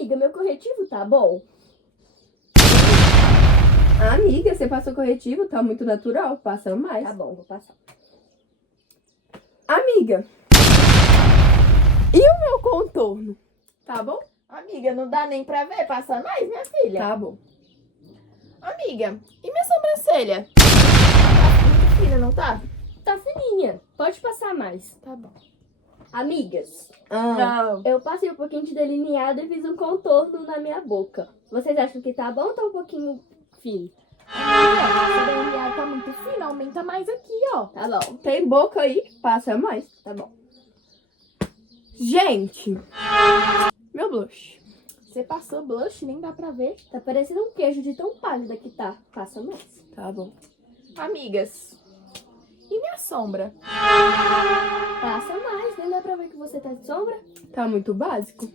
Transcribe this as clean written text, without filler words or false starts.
Amiga, meu corretivo tá bom? Amiga, você passou corretivo? Tá muito natural. Passa mais. Tá bom, vou passar. Amiga. E o meu contorno? Tá bom? Amiga, não dá nem pra ver. Passa mais, minha filha. Tá bom. Amiga, e minha sobrancelha? Tá muito fina, não tá? Tá fininha. Pode passar mais. Tá bom. Amigas, Não. eu passei um pouquinho de delineado e fiz um contorno na minha boca. Vocês acham que tá bom ou tá um pouquinho fino? Amiga, essa delineada tá muito fina. Aumenta mais aqui, ó. Tá bom, Tem boca aí? Passa mais. tá bom. Gente. Meu blush. Você passou blush, nem dá pra ver. Tá parecendo um queijo de tão pálida que tá. Passa mais. Tá bom. Amigas, e minha sombra? Passa mais. Nem dá pra ver que você tá de sombra. Tá muito básico.